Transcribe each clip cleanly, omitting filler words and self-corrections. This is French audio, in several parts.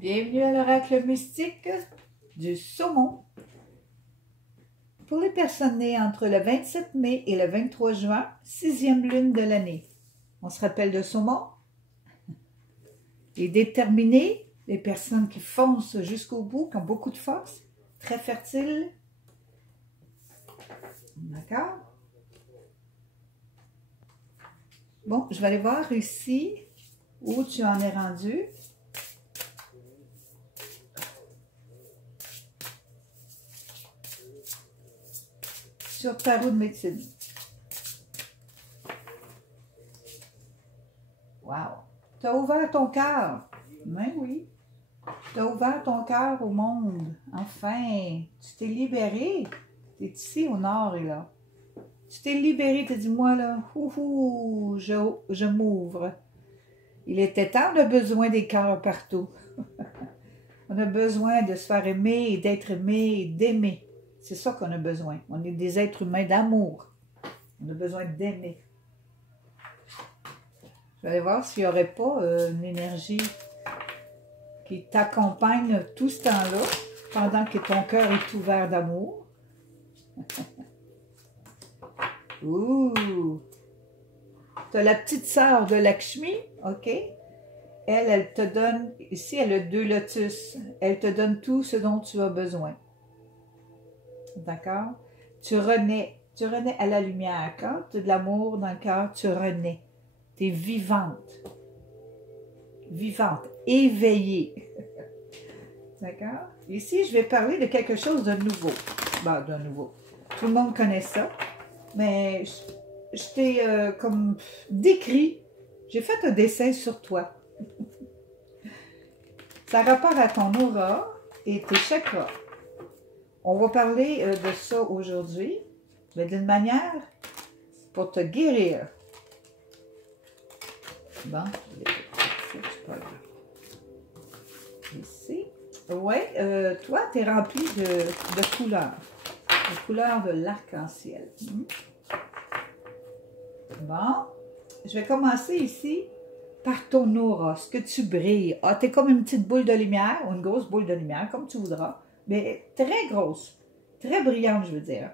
Bienvenue à l'oracle mystique du saumon. Pour les personnes nées entre le 27 mai et le 23 juin, 6e lune de l'année. On se rappelle de saumon. Les déterminés, les personnes qui foncent jusqu'au bout, qui ont beaucoup de force, très fertiles. D'accord? Bon, je vais aller voir ici où tu en es rendu. Sur ta roue de médecine. Wow! Tu as ouvert ton cœur. Ben oui. Tu as ouvert ton cœur au monde. Enfin, tu t'es libéré. Tu es ici au nord et là. Tu t'es libéré, tu as dit, moi là, je m'ouvre. Il était temps, on a besoin des cœurs partout. On a besoin de se faire aimer et d'être aimé et d'aimer. C'est ça qu'on a besoin. On est des êtres humains d'amour. On a besoin d'aimer. Je vais aller voir s'il n'y aurait pas une énergie qui t'accompagne tout ce temps-là, pendant que ton cœur est ouvert d'amour. Ouh! Tu as la petite sœur de Lakshmi, OK? Elle te donne, ici elle a 2 lotus. Elle te donne tout ce dont tu as besoin. D'accord? Tu renais à la lumière. Quand tu as de l'amour dans le cœur, tu renais. Tu es vivante. Vivante, éveillée. D'accord? Ici, je vais parler de quelque chose de nouveau. Bon, de nouveau. Tout le monde connaît ça. Mais je t'ai comme décrit, j'ai fait un dessin sur toi. Ça a rapport à ton aura et tes chakras. On va parler de ça aujourd'hui, mais d'une manière pour te guérir. Bon, ici. Oui, toi, tu es rempli de couleurs de l'arc-en-ciel. Bon, je vais commencer ici par ton aura, ce que tu brilles. Ah, tu es comme une petite boule de lumière, ou une grosse boule de lumière, comme tu voudras, mais très grosse, très brillante, je veux dire.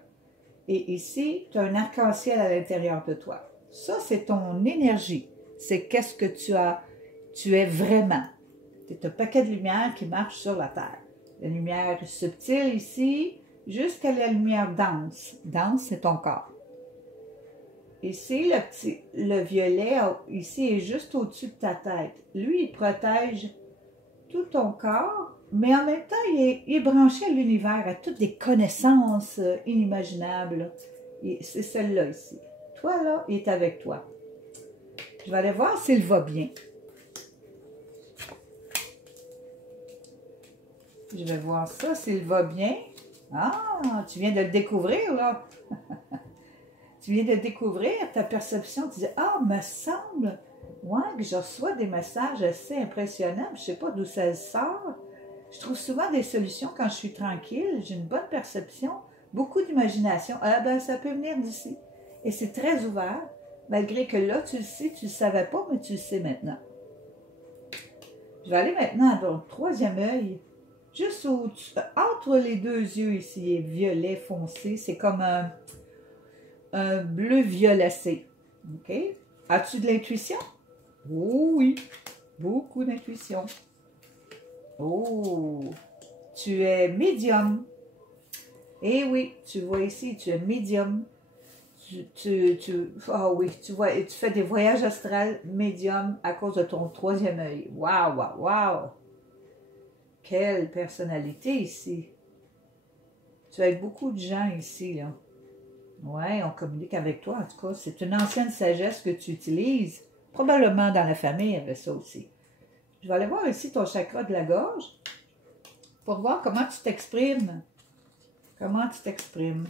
Et ici, tu as un arc-en-ciel à l'intérieur de toi. Ça, c'est ton énergie. C'est qu'est-ce que tu es vraiment. C'est un paquet de lumière qui marche sur la Terre. La lumière subtile ici, jusqu'à la lumière dense. Dense, c'est ton corps. Ici, le violet, ici, est juste au-dessus de ta tête. Lui, il protège tout ton corps, mais en même temps, il est branché à l'univers, à toutes des connaissances inimaginables. C'est celle-là ici. Toi, là, il est avec toi. Je vais aller voir s'il va bien. Je vais voir ça, s'il va bien. Ah, tu viens de le découvrir, là. Tu viens de découvrir ta perception. Tu dis, ah, me semble, ouais, que je reçois des messages assez impressionnants. Je ne sais pas d'où ça sort. Je trouve souvent des solutions quand je suis tranquille. J'ai une bonne perception, beaucoup d'imagination. Ah, ben, ça peut venir d'ici. Et c'est très ouvert, malgré que là, tu le sais, tu ne le savais pas, mais tu le sais maintenant. Je vais aller maintenant à ton 3e œil. Juste entre les 2 yeux ici, violet foncé, c'est comme un bleu violacé. OK? As-tu de l'intuition? Oh oui, beaucoup d'intuition. Oh, tu es médium. Eh oui, tu vois ici, tu es médium. Ah oui, tu fais des voyages astrales médium à cause de ton 3e œil. Waouh, waouh, waouh! Quelle personnalité ici. Tu as beaucoup de gens ici, là. Ouais, on communique avec toi, en tout cas. C'est une ancienne sagesse que tu utilises. Probablement dans la famille, il y avait ça aussi. Je vais aller voir ici ton chakra de la gorge pour voir comment tu t'exprimes. Comment tu t'exprimes.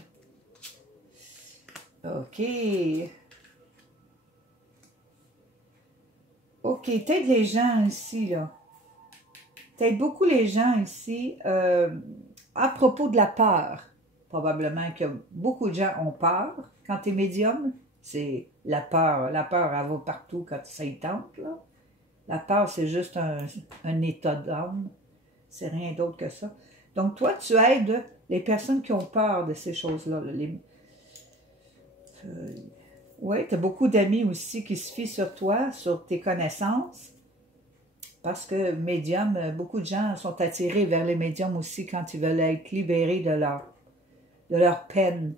OK. OK, t'aides les gens ici, là. T'aides beaucoup les gens ici à propos de la peur. Probablement que beaucoup de gens ont peur. Quand tu es médium, c'est la peur. La peur, elle va partout quand ça y tente, là. La peur, c'est juste un état d'âme. C'est rien d'autre que ça. Donc, toi, tu aides les personnes qui ont peur de ces choses-là. Oui, tu as beaucoup d'amis aussi qui se fient sur toi, sur tes connaissances. Parce que médium, beaucoup de gens sont attirés vers les médiums aussi quand ils veulent être libérés de leur peine.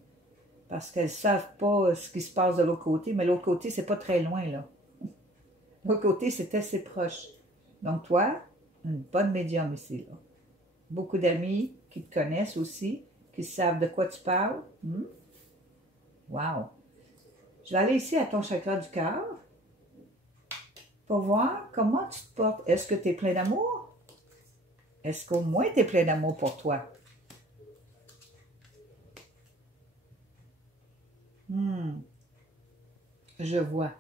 Parce qu'elles ne savent pas ce qui se passe de l'autre côté. Mais l'autre côté, c'est pas très loin, là. L'autre côté, c'est assez proche. Donc, toi, une bonne médium ici, là. Beaucoup d'amis qui te connaissent aussi, qui savent de quoi tu parles. Wow! Je vais aller ici à ton chakra du cœur pour voir comment tu te portes. Est-ce que tu es plein d'amour? Est-ce qu'au moins tu es plein d'amour pour toi? Je vois.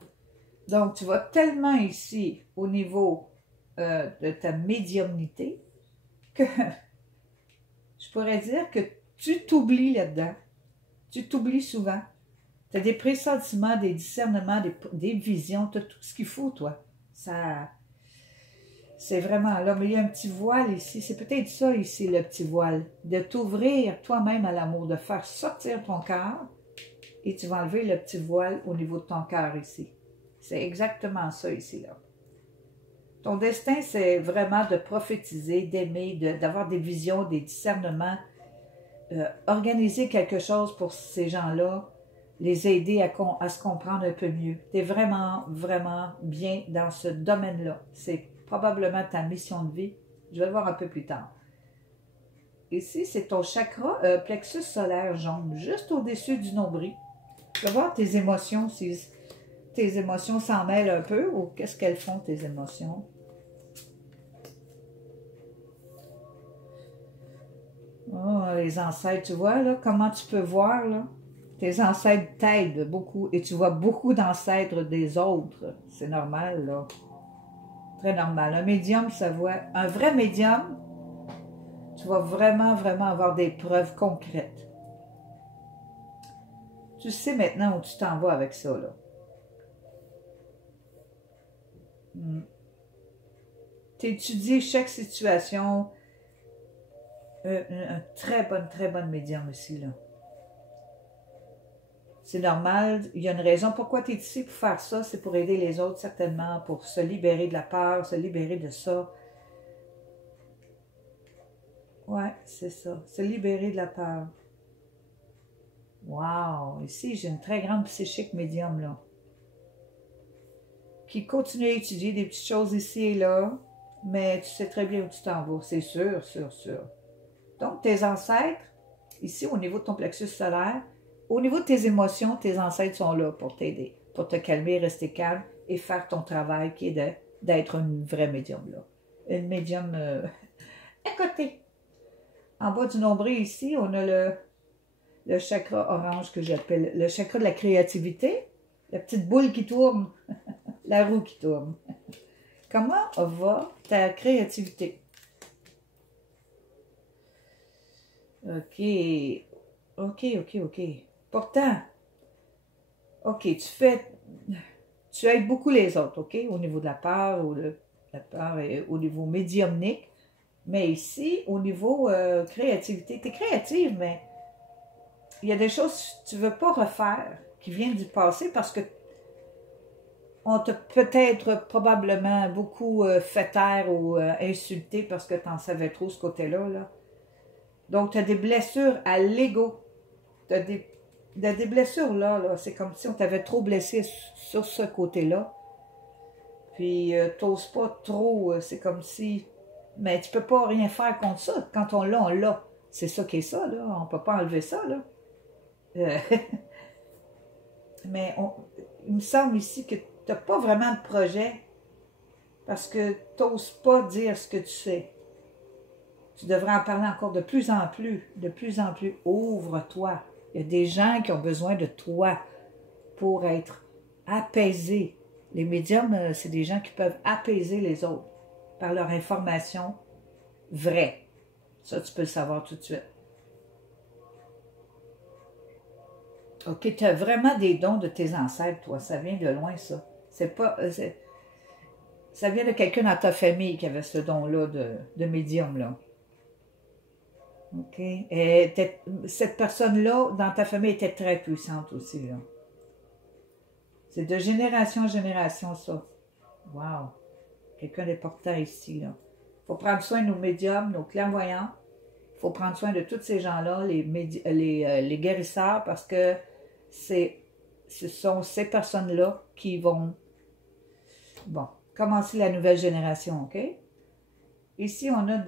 Donc, tu vas tellement ici au niveau de ta médiumnité que je pourrais dire que tu t'oublies là-dedans. Tu t'oublies souvent. Tu as des pressentiments, des discernements, des visions, tu as tout ce qu'il faut, toi. Ça, c'est vraiment là. Mais il y a un petit voile ici. C'est peut-être ça ici, le petit voile. De t'ouvrir toi-même à l'amour, de faire sortir ton cœur et tu vas enlever le petit voile au niveau de ton cœur ici. C'est exactement ça ici, là. Ton destin, c'est vraiment de prophétiser, d'aimer, d'avoir des visions, des discernements, organiser quelque chose pour ces gens-là, les aider à se comprendre un peu mieux. Tu es vraiment, vraiment bien dans ce domaine-là. C'est probablement ta mission de vie. Je vais le voir un peu plus tard. Ici, c'est ton chakra plexus solaire jaune, juste au-dessus du nombril. Je vais voir tes émotions, si tes émotions s'en mêlent un peu ou qu'est-ce qu'elles font, tes émotions. Oh, les ancêtres, tu vois, là, comment tu peux voir, là? Tes ancêtres t'aident beaucoup et tu vois beaucoup d'ancêtres des autres. C'est normal, là. Très normal. Un médium, ça voit... Un vrai médium, tu vas vraiment, vraiment avoir des preuves concrètes. Tu sais maintenant où tu t'en vas avec ça, là. Tu étudies chaque situation. Un très bonne médium ici, là. C'est normal. Il y a une raison pourquoi tu es ici pour faire ça. C'est pour aider les autres, certainement, pour se libérer de la peur, se libérer de ça. Ouais, c'est ça. Se libérer de la peur. Wow! Ici, j'ai une très grande psychique médium, là. Qui continue à étudier des petites choses ici et là. Mais tu sais très bien où tu t'en vas. C'est sûr, sûr, sûr. Donc, tes ancêtres, ici, au niveau de ton plexus solaire, au niveau de tes émotions, tes ancêtres sont là pour t'aider, pour te calmer, rester calme et faire ton travail qui est d'être une vraie médium, là. Une médium à côté. En bas du nombril, ici, on a le chakra orange que j'appelle le chakra de la créativité. La petite boule qui tourne, la roue qui tourne. Comment va ta créativité? OK. OK. Pourtant, OK, tu aides beaucoup les autres, OK, au niveau de la peur, la peur et au niveau médiumnique. Mais ici, au niveau créativité, tu es créative, mais il y a des choses que tu ne veux pas refaire qui viennent du passé parce que on t'a peut-être probablement beaucoup fait taire ou insulté parce que tu en savais trop ce côté-là, là. Donc, tu as des blessures à l'ego. Tu as des blessures là. C'est comme si on t'avait trop blessé sur ce côté-là. Puis, tu n'oses pas trop. C'est comme si... Mais tu peux pas rien faire contre ça. Quand on l'a, on l'a. C'est ça qui est ça, là. On peut pas enlever ça, là. Euh, Mais il me semble ici que tu n'as pas vraiment de projet parce que tu n'oses pas dire ce que tu sais. Tu devrais en parler encore de plus en plus, de plus en plus. Ouvre-toi. Il y a des gens qui ont besoin de toi pour être apaisés. Les médiums, c'est des gens qui peuvent apaiser les autres par leur information vraie. Ça, tu peux le savoir tout de suite. OK, tu as vraiment des dons de tes ancêtres, toi. Ça vient de loin, ça. C'est pas... Ça vient de quelqu'un dans ta famille qui avait ce don-là de médium, là. OK? Et cette personne-là, dans ta famille, était très puissante aussi, là. C'est de génération en génération, ça. Wow! Quelqu'un d'important ici, là. Il faut prendre soin de nos médiums, nos clairvoyants. Il faut prendre soin de tous ces gens-là, les guérisseurs, parce que ce sont ces personnes-là qui vont, bon, commencer la nouvelle génération, OK? Ici, on a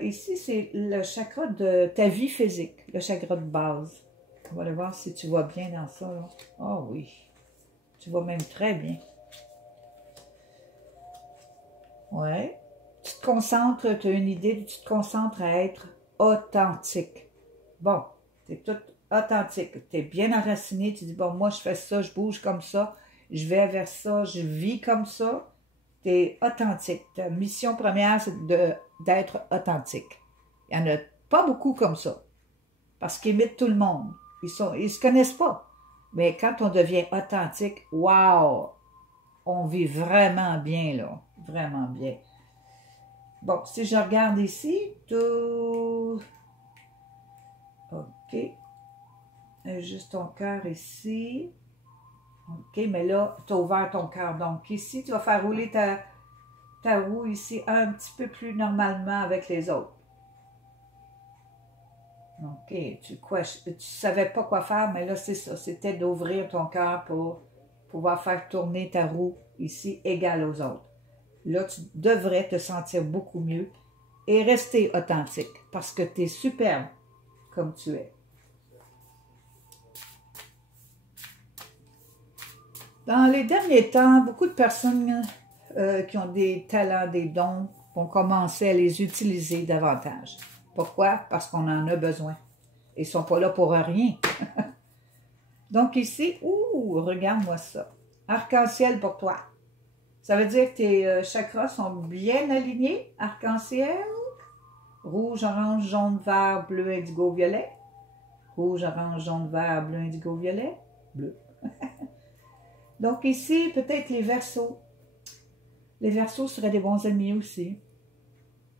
ici, c'est le chakra de ta vie physique, le chakra de base. On va aller voir si tu vois bien dans ça, là. Oh oui, tu vois même très bien. Ouais. Tu te concentres, tu as une idée, tu te concentres à être authentique. Bon, tu es tout authentique. Tu es bien enraciné, tu dis, bon, moi, je fais ça, je bouge comme ça, je vais vers ça, je vis comme ça. Tu es authentique. Ta mission première, c'est d'être authentique. Il n'y en a pas beaucoup comme ça, parce qu'ils imitent tout le monde. Ils se connaissent pas. Mais quand on devient authentique, wow! On vit vraiment bien, là. Vraiment bien. Bon, si je regarde ici, tout... OK. Juste ton cœur ici. OK, mais là, tu as ouvert ton cœur. Donc, ici, tu vas faire rouler ta roue ici un petit peu plus normalement avec les autres. OK, tu savais pas quoi faire, mais là, c'est ça. C'était d'ouvrir ton cœur pour pouvoir faire tourner ta roue ici égale aux autres. Là, tu devrais te sentir beaucoup mieux et rester authentique parce que tu es superbe comme tu es. Dans les derniers temps, beaucoup de personnes qui ont des talents, des dons, vont commencer à les utiliser davantage. Pourquoi? Parce qu'on en a besoin. Ils ne sont pas là pour rien. Donc ici, regarde-moi ça. Arc-en-ciel pour toi. Ça veut dire que tes chakras sont bien alignés. Arc-en-ciel. Rouge, orange, jaune, vert, bleu, indigo, violet. Rouge, orange, jaune, vert, bleu, indigo, violet. Bleu. Donc ici, peut-être les Verseaux. Les Verseaux seraient des bons amis aussi.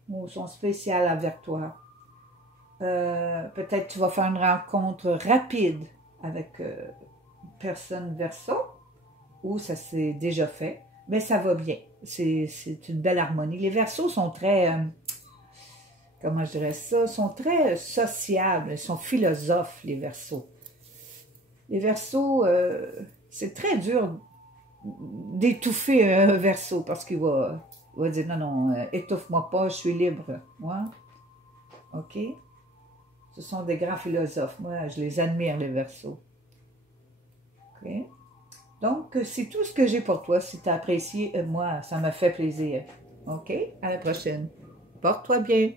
Ou sont spéciaux avec toi. Peut-être tu vas faire une rencontre rapide avec une personne Verseau. Ou ça s'est déjà fait. Mais ça va bien. C'est une belle harmonie. Les Verseaux sont très... comment je dirais ça? Sont très sociables. Ils sont philosophes, les Verseaux. Les Verseaux... c'est très dur d'étouffer un Verseau parce qu'il va dire non, étouffe-moi pas, je suis libre. Moi, OK? Ce sont des grands philosophes. Moi, je les admire, les Verseaux. OK? Donc, c'est tout ce que j'ai pour toi. Si tu as apprécié, moi, ça m'a fait plaisir. OK? À la prochaine. Porte-toi bien.